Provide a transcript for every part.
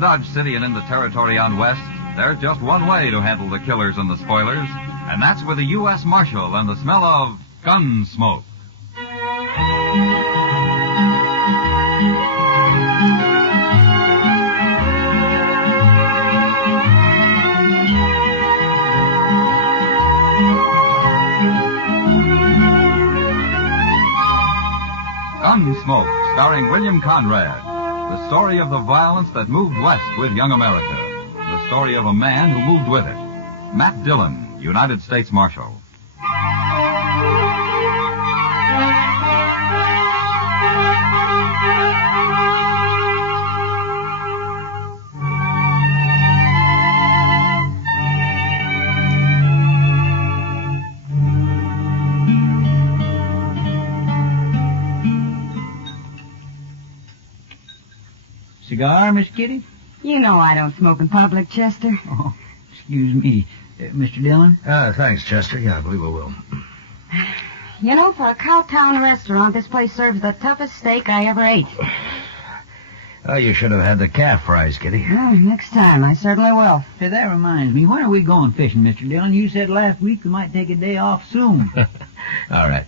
Dodge City and in the territory on west, there's just one way to handle the killers and the spoilers, and that's with a U.S. Marshal and the smell of Gunsmoke. Gunsmoke, starring William Conrad. The story of the violence that moved west with young America. The story of a man who moved with it. Matt Dillon, United States Marshal. Cigar, Miss Kitty? You know I don't smoke in public, Chester. Oh, excuse me. Mr. Dillon? Thanks, Chester. Yeah, I believe I will. You know, for a Cowtown restaurant, this place serves the toughest steak I ever ate. Oh, you should have had the calf fries, Kitty. Well, next time, I certainly will. Say, that reminds me. When are we going fishing, Mr. Dillon? You said last week we might take a day off soon. All right.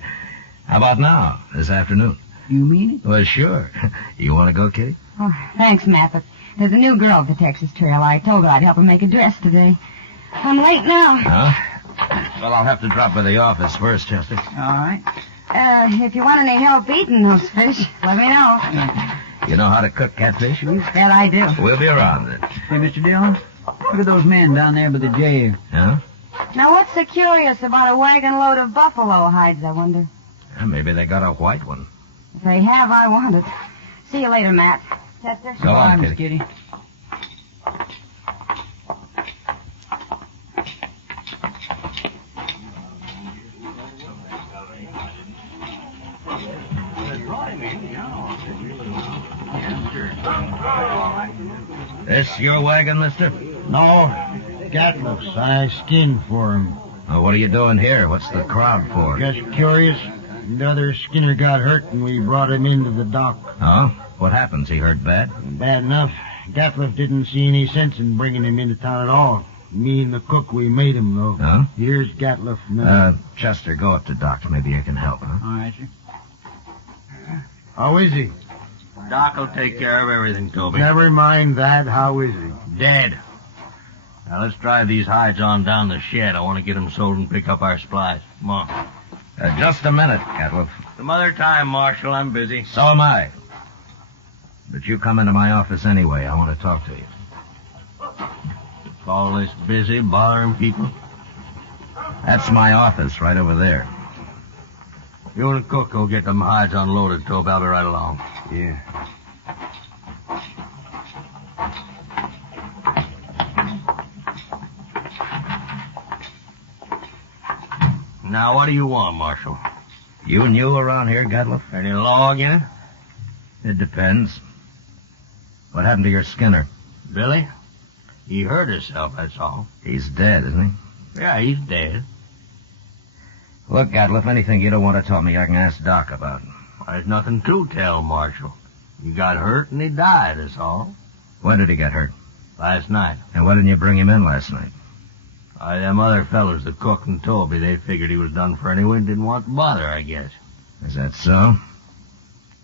How about now, this afternoon? You mean it? Well, sure. You want to go, Kitty? Oh, thanks, Matt, but there's a new girl at the Texas Trail. I told her I'd help her make a dress today. I'm late now. Huh? Well, I'll have to drop by the office first, Chester. All right. If you want any help eating those fish, let me know. You know how to cook catfish? You bet I do. We'll be around then. Hey, Mr. Dillon, look at those men down there by the jail. Huh? Now, what's so curious about a wagon load of buffalo hides, I wonder? Maybe they got a white one. If they have, I want it. See you later, Matt. Chester? So long, Miss Kitty. This your wagon, mister? No, Gatliff's. I skinned for him. Oh, what are you doing here? What's the crowd for? Just curious. The other Skinner got hurt, and we brought him into the dock. Oh? What happens? He hurt bad? Bad enough. Gatliff didn't see any sense in bringing him into town at all. Me and the cook, we made him, though. Huh? Here's Gatliff now. Chester, go up to Doc. Maybe you can help, huh? All right, sir. How is he? Doc will take care of everything, Toby. Never mind that. How is he? Dead. Now, let's drive these hides on down the shed. I want to get them sold and pick up our supplies. Come on. Just a minute, Gatliff. Some other time, Marshal. I'm busy. So am I. But you come into my office anyway. I want to talk to you. All this busy, bothering people. That's my office right over there. You and the cook go get them hides unloaded, Toby. I'll be right along. Yeah. Now, what do you want, Marshal? You new around here, Gatliff? Any law again? It depends. What happened to your Skinner? Billy? He hurt himself, that's all. He's dead, isn't he? Yeah, he's dead. Look, Gatliff, anything you don't want to tell me, I can ask Doc about. There's nothing to tell, Marshal. He got hurt and he died, that's all. When did he get hurt? Last night. And why didn't you bring him in last night? Them other fellas, the cook and Toby, they figured he was done for anyway and didn't want to bother, I guess. Is that so?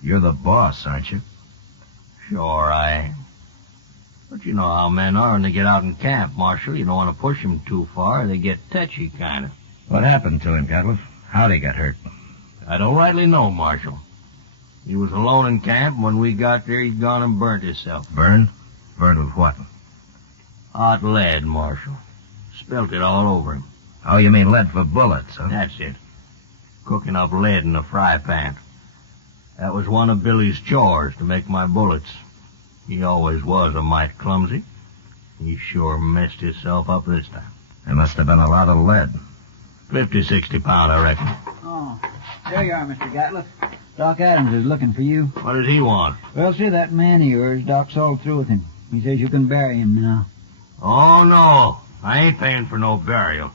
You're the boss, aren't you? Sure I am. But you know how men are when they get out in camp, Marshal. You don't want to push them too far. They get touchy, kind of. What happened to him, Gatliff? How'd he get hurt? I don't rightly know, Marshal. He was alone in camp, and when we got there, he'd gone and burnt himself. Burned? Burned with what? Hot lead, Marshal. Spilt it all over him. Oh, you mean lead for bullets, huh? That's it. Cooking up lead in a fry pan. That was one of Billy's chores, to make my bullets. He always was a mite clumsy. He sure messed himself up this time. There must have been a lot of lead. 50, 60 pound, I reckon. Oh, there you are, Mr. Gatliff. Doc Adams is looking for you. What does he want? Well, see, that man of yours, Doc's all through with him. He says you can bury him now. Oh, no. I ain't paying for no burial.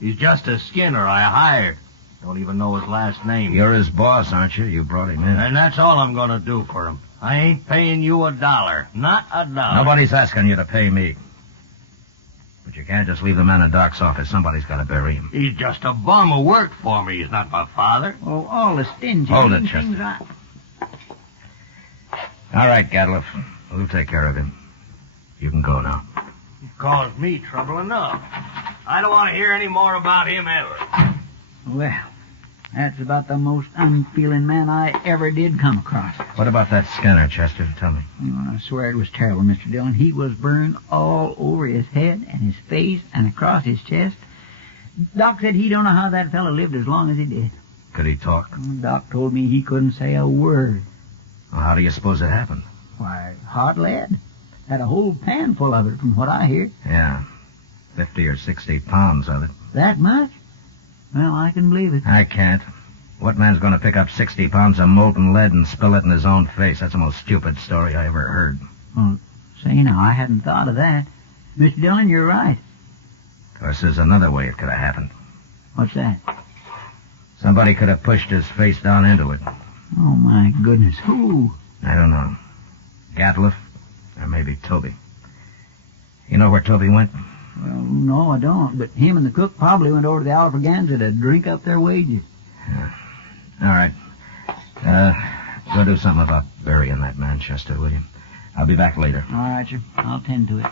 He's just a Skinner I hired. Don't even know his last name. You're his boss, aren't you? You brought him in. And that's all I'm going to do for him. I ain't paying you $1. Not $1. Nobody's asking you to pay me. But you can't just leave the man in Doc's office. Somebody's got to bury him. He's just a bum who worked for me. He's not my father. Oh, all the stingy Hold it, things Chester. I... All right, Gatliff. We'll take care of him. You can go now. He caused me trouble enough. I don't want to hear any more about him ever. Well, that's about the most unfeeling man I ever did come across. What about that Skinner, Chester? Tell me. Oh, I swear it was terrible, Mr. Dillon. He was burned all over his head and his face and across his chest. Doc said he don't know how that fellow lived as long as he did. Could he talk? Doc told me he couldn't say a word. Well, how do you suppose it happened? Why, hot lead. Had a whole pan full of it, from what I hear. Yeah. 50 or 60 pounds of it. That much? Well, I can believe it. I can't. What man's going to pick up 60 pounds of molten lead and spill it in his own face? That's the most stupid story I ever heard. Well, say now, I hadn't thought of that. Mr. Dillon, you're right. Of course, there's another way it could have happened. What's that? Somebody could have pushed his face down into it. Oh, my goodness. Who? I don't know. Gatliff, or maybe Toby. You know where Toby went? Well, no, I don't. But him and the cook probably went over to the Alfraganza to drink up their wages. Yeah. All right. Go do something about burying that man, Chester, will you? I'll be back later. All right, sir. I'll tend to it.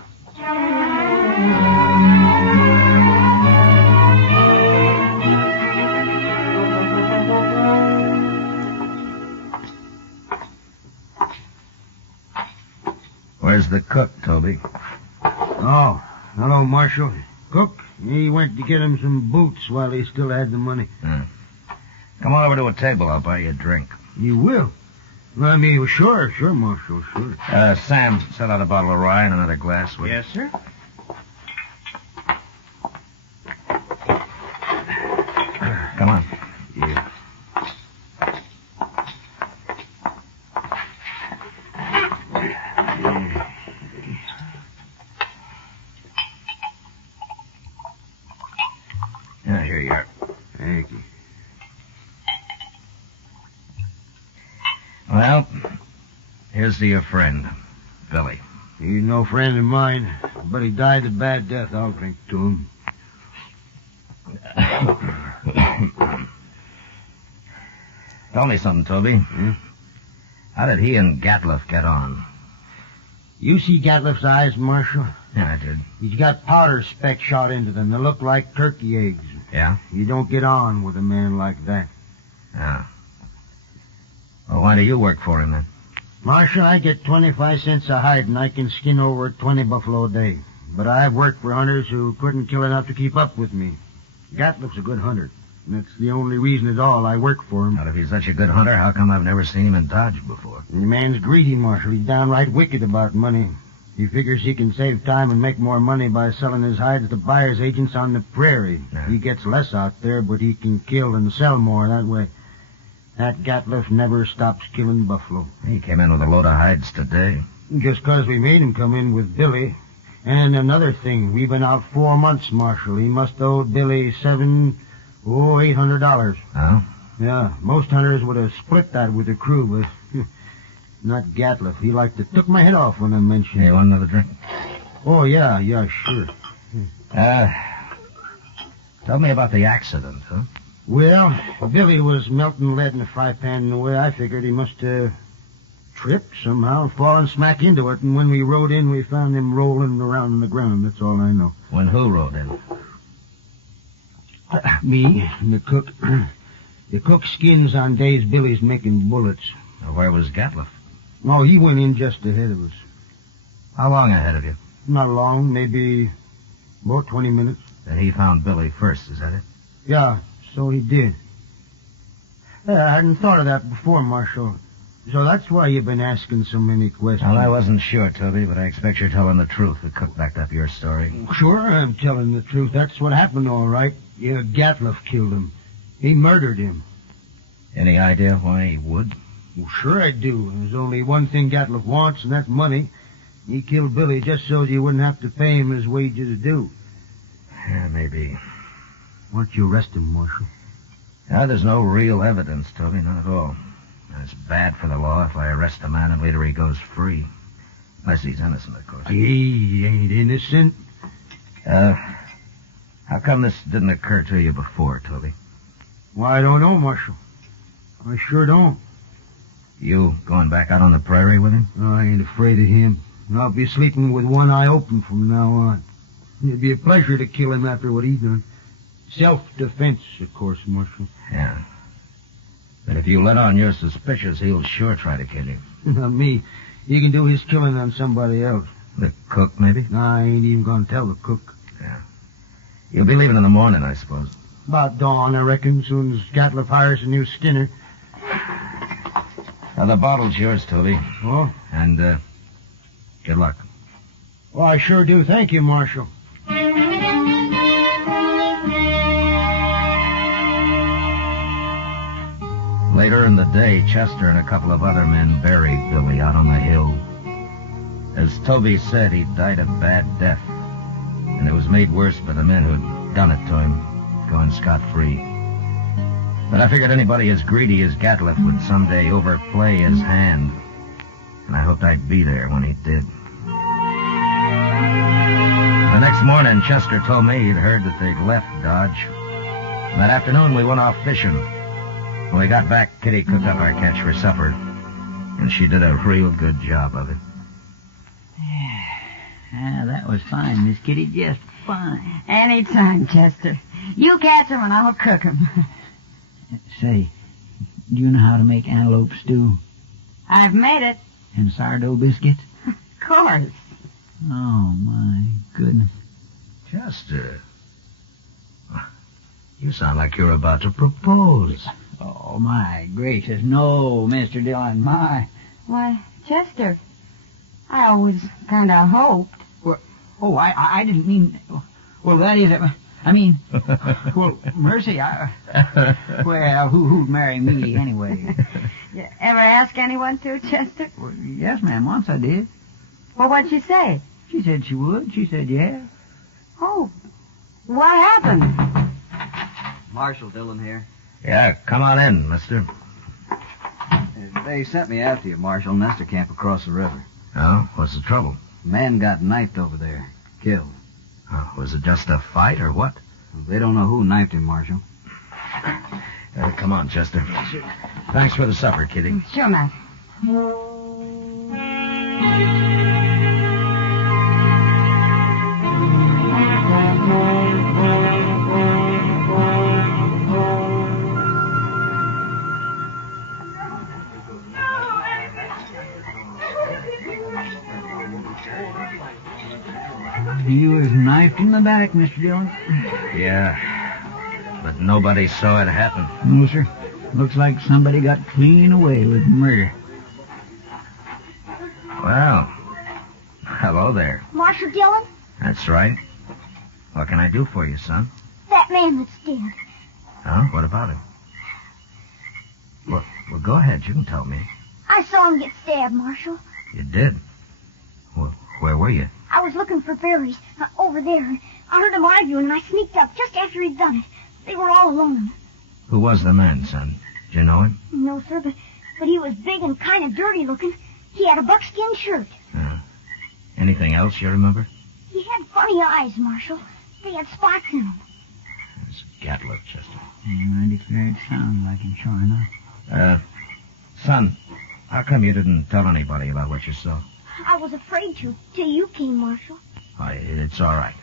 Where's the cook, Toby? Oh, hello, Marshal. Cook, he went to get him some boots while he still had the money. Come on over to a table. I'll buy you a drink. You will? I mean, sure, Marshal, sure. Sam, set out a bottle of rye and another glass, will you? Yes, sir. Come on. Yeah. Yeah, here you are. Thank you. Well, here's to your friend, Billy. He's no friend of mine, but he died a bad death. I'll drink to him. Tell me something, Toby. How did he and Gatliff get on? You see Gatliff's eyes, Marshal? Yeah, I did. He's got powder speck shot into them. They look like turkey eggs. Yeah? You don't get on with a man like that. Yeah. Well, why do you work for him, then? Marshal, I get 25 cents a hide, and I can skin over 20 buffalo a day. But I've worked for hunters who couldn't kill enough to keep up with me. Gatliff's a good hunter. And that's the only reason at all I work for him. Now, if he's such a good hunter, how come I've never seen him in Dodge before? The man's greedy, Marshal. He's downright wicked about money. He figures he can save time and make more money by selling his hides to buyer's agents on the prairie. Yeah. He gets less out there, but he can kill and sell more that way. That Gatliff never stops killing buffalo. He came in with a load of hides today. Just 'cause we made him come in with Billy. And another thing, we've been out 4 months, Marshal. He must owe Billy $800. Oh? Yeah, most hunters would have split that with the crew, but not Gatliff. He like to took my head off when I mentioned Hey, it. you want another drink? Oh, yeah, sure. Tell me about the accident, huh? Well, Billy was melting lead in a fry pan, and the way I figured he must have tripped somehow, fallen smack into it, and when we rode in, we found him rolling around on the ground. That's all I know. When who rode in? Me and the cook. The cook skins on days Billy's making bullets. Where was Gatliff? Oh, he went in just ahead of us. How long ahead of you? Not long, maybe about 20 minutes. Then he found Billy first, is that it? Yeah, so he did. I hadn't thought of that before, Marshal. So that's why you've been asking so many questions. Well, I wasn't sure, Toby, but I expect you're telling the truth. The cook backed up your story. Sure, I'm telling the truth. That's what happened, all right. Yeah, Gatliff killed him. He murdered him. Any idea why he would? Well, sure I do. There's only one thing Gatliff wants, and that's money. He killed Billy just so you wouldn't have to pay him his wages due. Yeah, maybe. Why don't you arrest him, Marshal? Yeah, there's no real evidence, Toby, not at all. And it's bad for the law if I arrest a man and later he goes free. Unless he's innocent, of course. He ain't innocent. How come this didn't occur to you before, Toby? Why, I don't know, Marshal. I sure don't. You going back out on the prairie with him? I ain't afraid of him. I'll be sleeping with one eye open from now on. It'd be a pleasure to kill him after what he done. Self-defense, of course, Marshal. Yeah. But if you let on you're suspicious, he'll sure try to kill you. Not me. He can do his killing on somebody else. The cook, maybe? I ain't even gonna tell the cook. Yeah. You'll be leaving in the morning, I suppose. About dawn, I reckon, soon as Gatliff hires a new skinner. Now, the bottle's yours, Toby. Oh? And, good luck. Well, I sure do. Thank you, Marshal. Later in the day, Chester and a couple of other men buried Billy out on the hill. As Toby said, he died a bad death, and it was made worse by the men who'd done it to him, going scot-free. But I figured anybody as greedy as Gatliff would someday overplay his hand, and I hoped I'd be there when he did. The next morning, Chester told me he'd heard that they'd left Dodge. That afternoon, we went off fishing. When we got back, Kitty cooked up our catch for supper, and she did a real good job of it. Yeah, that was fine, Miss Kitty, just fine. Anytime, Chester. You catch 'em and I'll cook 'em. Say, do you know how to make antelope stew I've made it. and sourdough biscuits? Of course. Oh, my goodness. Chester, you sound like you're about to propose. Oh, my gracious. No, Mr. Dillon, my. Why, Chester, I always kind of hoped. Oh, I didn't mean... Well, that is... I mean... Well, mercy, well, who'd marry me anyway? You ever ask anyone to, Chester? Well, yes, ma'am, once I did. Well, what'd she say? She said she would. She said yeah. Oh, what happened? Marshal Dillon here. Yeah, come on in, mister. They sent me after you, Marshal. Nusser camp across the river. Oh, what's the trouble? A man got knifed over there. Killed. Oh, was it just a fight or what? They don't know who knifed him, Marshal. Come on, Chester. Thanks for the supper, Kitty. Sure, Matt. He was knifed in the back, Mr. Dillon. Yeah, but nobody saw it happen. No, sir. Looks like somebody got clean away with murder. Well, hello there. Marshal Dillon, That's right. What can I do for you, son? that man that's dead. Huh? What about him? Well, go ahead. You can tell me. I saw him get stabbed, Marshal. You did? Well, where were you? I was looking for berries over there. I heard him arguing, and I sneaked up just after he'd done it. They were all alone. Who was the man, son? Did you know him? No, sir, but he was big and kind of dirty looking. He had a buckskin shirt. Anything else you remember? He had funny eyes, Marshal. They had spots in them. It's Gatliff, Chester. I declare it sounds like him, sure enough. Son, how come you didn't tell anybody about what you saw? I was afraid to, till you came, Marshal. It's all right.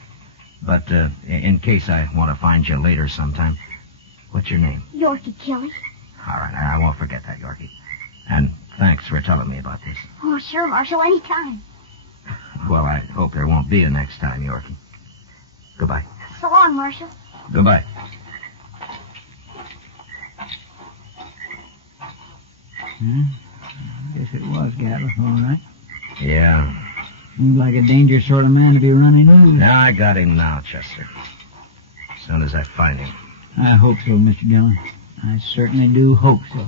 But in case I want to find you later sometime, what's your name? Yorkie Kelly. All right, I won't forget that, Yorkie. And thanks for telling me about this. Oh, sure, Marshal, anytime. Well, I hope there won't be a next time, Yorkie. Goodbye. So long, Marshal. Goodbye. I guess it was Gatliff, all right. Yeah. Seems like a dangerous sort of man to be running loose. Now I got him now, Chester. As soon as I find him. I hope so, Mr. Dillon. I certainly do hope so.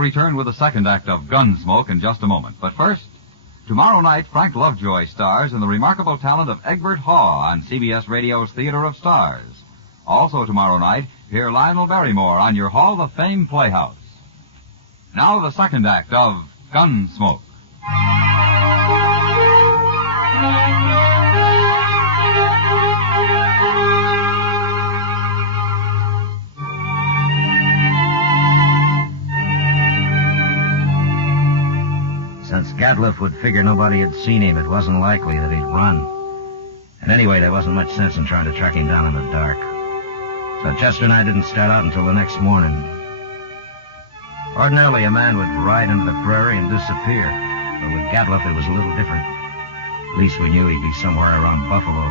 return with the second act of Gunsmoke in just a moment. But first, tomorrow night, Frank Lovejoy stars in the remarkable talent of Egbert Haw on CBS Radio's Theater of Stars. Also tomorrow night, hear Lionel Barrymore on your Hall of Fame Playhouse. Now the second act of Gunsmoke. Since Gadliff would figure nobody had seen him, it wasn't likely that he'd run. And anyway, there wasn't much sense in trying to track him down in the dark. So Chester and I didn't start out until the next morning. Ordinarily, a man would ride into the prairie and disappear. But with Gadliff, it was a little different. At least we knew he'd be somewhere around Buffalo.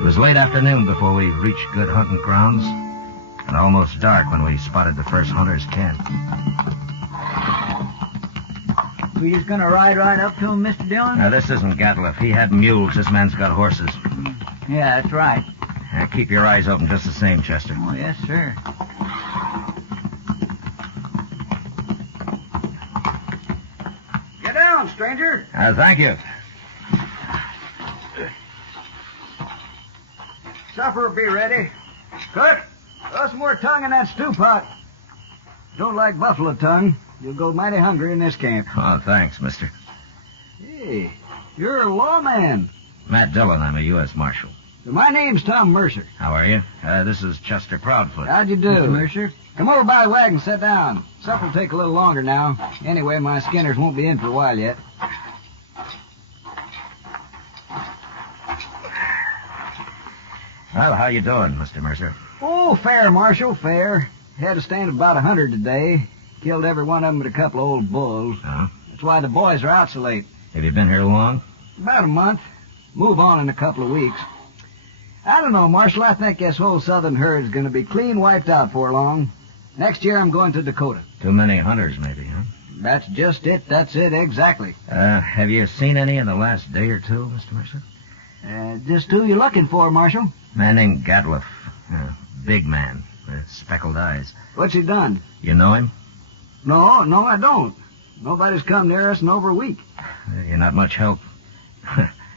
It was late afternoon before we reached good hunting grounds, and almost dark when we spotted the first hunter's camp. We just gonna ride right up to him, Mr. Dillon? Now, this isn't Gadliff. He had mules. This man's got horses. Yeah, that's right. Now, keep your eyes open just the same, Chester. Oh, yes, sir. Get down, stranger. Thank you. Supper will be ready. Cook, throw some more tongue in that stew pot. Don't like buffalo tongue. You'll go mighty hungry in this camp. Oh, thanks, mister. Hey, you're a lawman. Matt Dillon. I'm a U.S. Marshal. My name's Tom Mercer. How are you? This is Chester Proudfoot. How'd you do? Mr. Mercer? Come over by the wagon, sit down. Supper'll take a little longer now. Anyway, my skinners won't be in for a while yet. Well, how you doing, Mr. Mercer? Oh, fair, Marshal, fair. Had a stand of about 100 today. Killed every one of them but a couple of old bulls. Oh? That's why the boys are out so late. Have you been here long? About a month. Move on in a couple of weeks. I don't know, Marshal. I think this whole southern herd's going to be clean wiped out before long. Next year I'm going to Dakota. Too many hunters, maybe, huh? That's just it. That's it, exactly. Have you seen any in the last day or two, Mr. Mercer? Just who you looking for, Marshal? Man named Gadliff. Big man. Speckled eyes. What's he done? You know him? No, I don't. Nobody's come near us in over a week. You're not much help.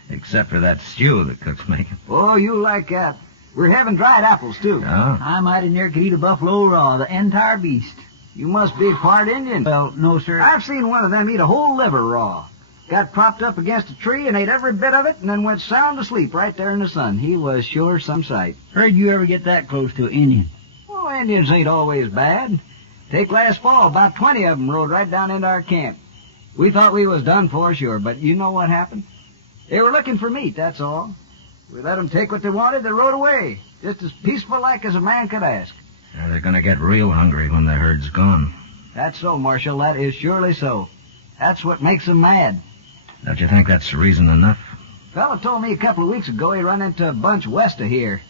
Except for that stew the cook's making. Oh, you like that. We're having dried apples, too. Oh? I mighty near could eat a buffalo raw, the entire beast. You must be part Indian. Well, no, sir. I've seen one of them eat a whole liver raw. Got propped up against a tree and ate every bit of it and then went sound asleep right there in the sun. He was sure some sight. Heard you ever get that close to an Indian? Well, Indians ain't always bad. Take last fall, about 20 of them rode right down into our camp. We thought we was done for, sure, but you know what happened? They were looking for meat, that's all. We let them take what they wanted, they rode away. Just as peaceful like as a man could ask. They're going to get real hungry when the herd's gone. That's so, Marshal, that is surely so. That's what makes them mad. Don't you think that's reason enough? Fella told me a couple of weeks ago he run into a bunch west of here.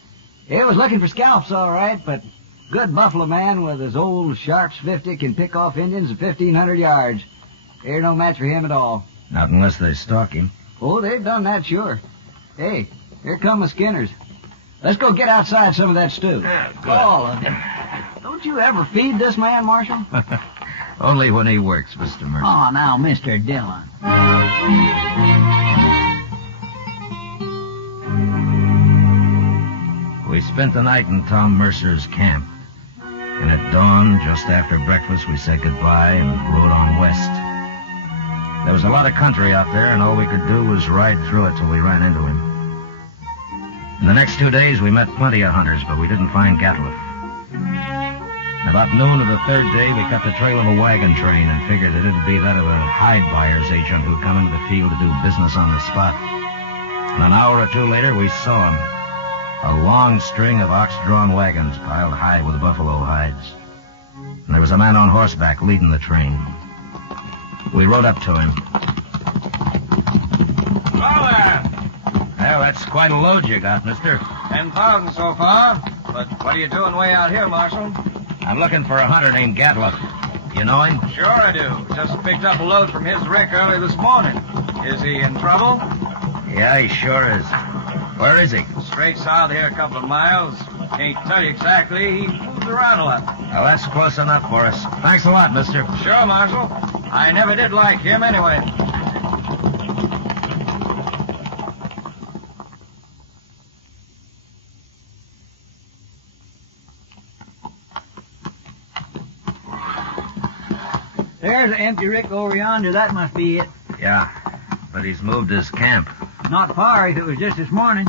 He was looking for scalps, all right, but good buffalo man with his old Sharps 50 can pick off Indians at 1,500 yards. They're no match for him at all. Not unless they stalk him. Oh, they've done that, sure. Hey, here come the skinners. Let's go get outside some of that stew. All of it. Don't you ever feed this man, Marshal? Only when he works, Mr. Mercer. Oh, now, Mr. Dillon. We spent the night in Tom Mercer's camp. And at dawn, just after breakfast, we said goodbye and rode on west. There was a lot of country out there, and all we could do was ride through it till we ran into him. In the next 2 days, we met plenty of hunters, but we didn't find Gadliff. About noon of the third day, we cut the trail of a wagon train and figured that it'd be that of a hide buyer's agent who'd come into the field to do business on the spot. And an hour or two later, we saw him. A long string of ox-drawn wagons piled high with buffalo hides. And there was a man on horseback leading the train. We rode up to him. Hello there. Well, that's quite a load you got, mister. 10,000 so far. But what are you doing way out here, Marshal? I'm looking for a hunter named Gadliff. You know him? Sure I do. Just picked up a load from his rick early this morning. Is he in trouble? Yeah, he sure is. Where is he? Straight south here a couple of miles. Can't tell you exactly. He moved opens around a lot. Well, that's close enough for us. Thanks a lot, mister. Sure, Marshal. I never did like him anyway. There's an empty rick over yonder. That must be it. Yeah, but he's moved his camp. Not far if it was just this morning.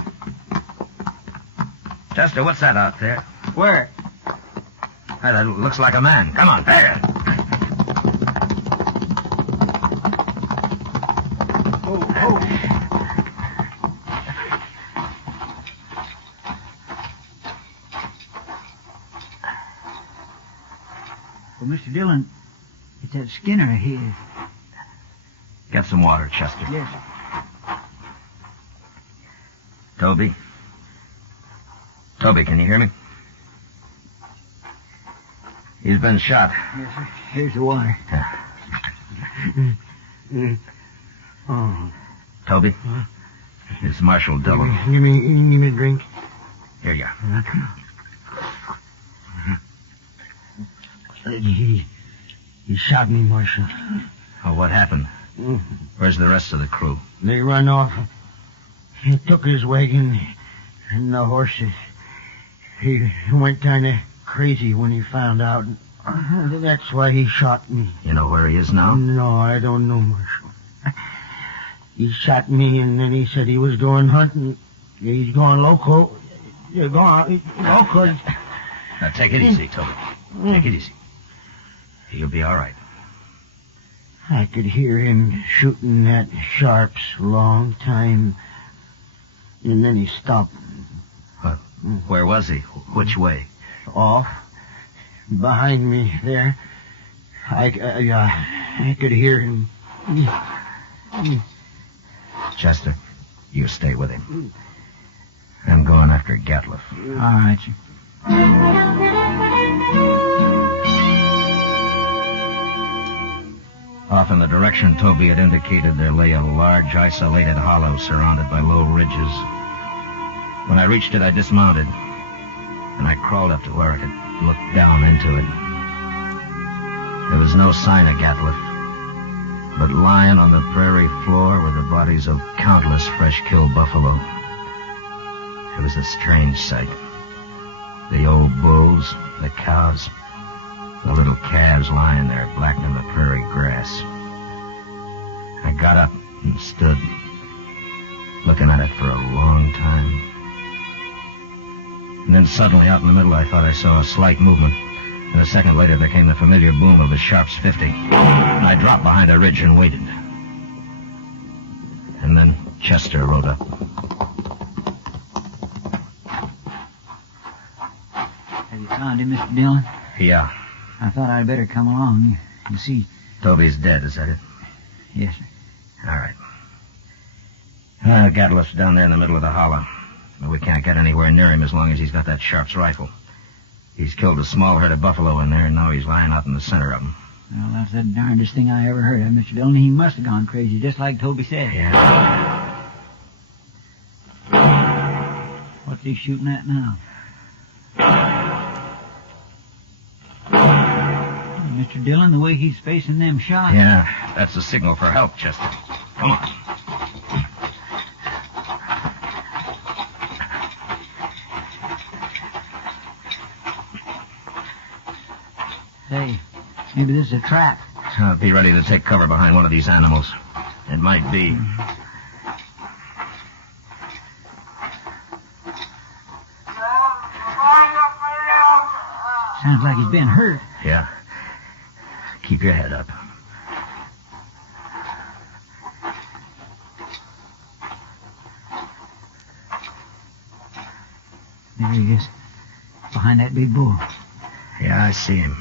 Chester, what's that out there? Where? Hey, that looks like a man. Come on, there. Well, Mr. Dillon, it's that Skinner of his. Get some water, Chester. Yes, sir. Toby? Toby, can you hear me? He's been shot. Yes, sir. Here's the water. Oh. Toby? It's Marshal Dillon. Give me a drink. Here you are. He shot me, Marshal. Oh, what happened? Where's the rest of the crew? They run off. He took his wagon and the horses. He went kind of crazy when he found out. That's why he shot me. You know where he is now? No, I don't know, Marshal. He shot me, and then he said he was going hunting. He's going local. You're going local. Now, take it easy, Toby. Take it easy. You'll be all right. I could hear him shooting at Sharp's long time, and then he stopped. Where was he? Which way? Off. Behind me there. I could hear him. Chester, you stay with him. I'm going after Gatliff. All right, sir. Off in the direction Toby had indicated, there lay a large, isolated hollow surrounded by low ridges. When I reached it, I dismounted, and I crawled up to where I could look down into it. There was no sign of Gatliff, but lying on the prairie floor were the bodies of countless fresh-killed buffalo. It was a strange sight. The old bulls, the cows, the little calves lying there blackening the prairie grass. I got up and stood, looking at it for a long time. And then suddenly, out in the middle, I thought I saw a slight movement. And a second later, there came the familiar boom of a Sharp's 50. And I dropped behind a ridge and waited. And then Chester rode up. Have you found him, Mr. Dillon? Yeah. I thought I'd better come along. You see... Toby's dead, is that it? Yes, sir. All right. Gatliff's down there in the middle of the hollow. But we can't get anywhere near him as long as he's got that Sharp's rifle. He's killed a small herd of buffalo in there, and now he's lying out in the center of them. Well, that's the darndest thing I ever heard of, Mr. Dillon. He must have gone crazy, just like Toby said. Yeah. What's he shooting at now? Mr. Dillon, the way he's facing them shots... Yeah, that's a signal for help, Chester. Come on. Say, maybe this is a trap. Be ready to take cover behind one of these animals. It might be. Sounds like he's been hurt. Yeah. Keep your head up. There he is. Behind that big bull. Yeah, I see him.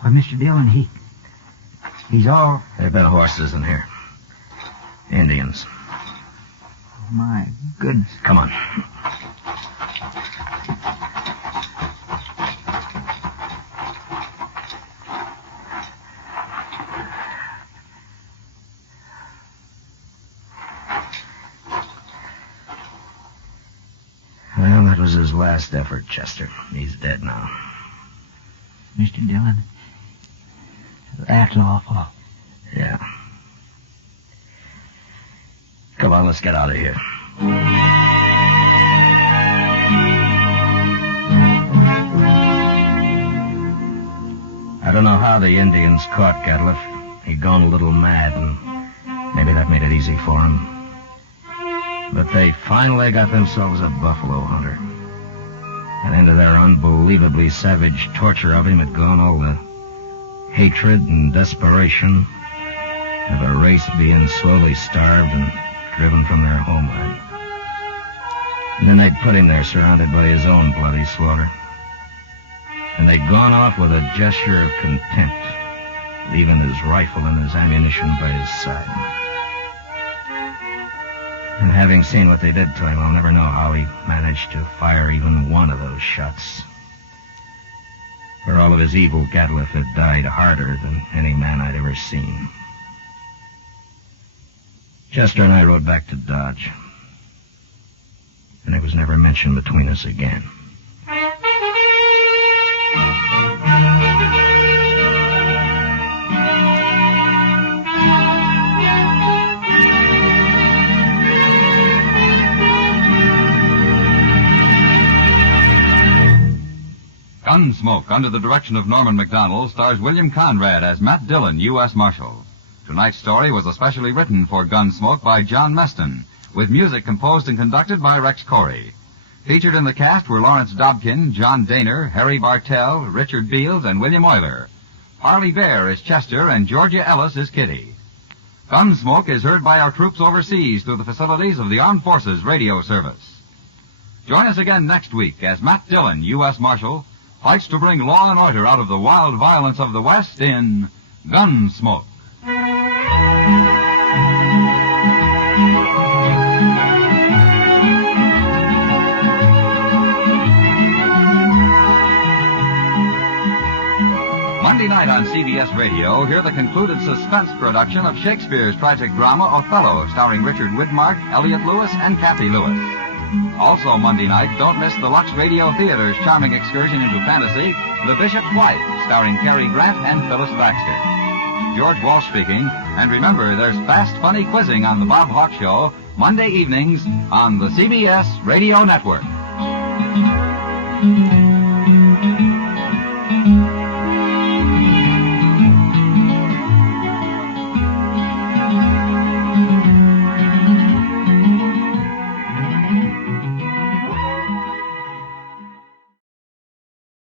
Why, Mr. Dillon, he's all... There have been horses in here. Indians. Oh, my goodness. Come on. Well, that was his last effort, Chester. He's dead now. Mr. Dillon, that's awful. Yeah. Come on, let's get out of here. I don't know how the Indians caught Gatliff. He'd gone a little mad, and maybe that made it easy for him. But they finally got themselves a buffalo hunter. And into their unbelievably savage torture of him had gone all the hatred and desperation of a race being slowly starved and driven from their homeland. And then they'd put him there surrounded by his own bloody slaughter. And they'd gone off with a gesture of contempt, leaving his rifle and his ammunition by his side. And having seen what they did to him, I'll never know how he managed to fire even one of those shots. For all of his evil, Gatliff had died harder than any man I'd ever seen. Chester and I rode back to Dodge. And it was never mentioned between us again. Gunsmoke, under the direction of Norman Macdonnell, stars William Conrad as Matt Dillon, U.S. Marshal. Tonight's story was especially written for Gunsmoke by John Meston, with music composed and conducted by Rex Corey. Featured in the cast were Lawrence Dobkins, John Dehner, Harry Bartell, Richard Beals, and William Euler. Parley Baer is Chester, and Georgia Ellis is Kitty. Gunsmoke is heard by our troops overseas through the facilities of the Armed Forces Radio Service. Join us again next week as Matt Dillon, U.S. Marshal, fights to bring law and order out of the wild violence of the West in Gunsmoke. Monday night on CBS Radio, hear the concluded suspense production of Shakespeare's tragic drama Othello, starring Richard Widmark, Elliot Lewis, and Kathy Lewis. Also Monday night, don't miss the Lux Radio Theater's charming excursion into fantasy, The Bishop's Wife, starring Cary Grant and Phyllis Baxter. George Walsh speaking, and remember, there's fast, funny quizzing on the Bob Hawk Show, Monday evenings on the CBS Radio Network.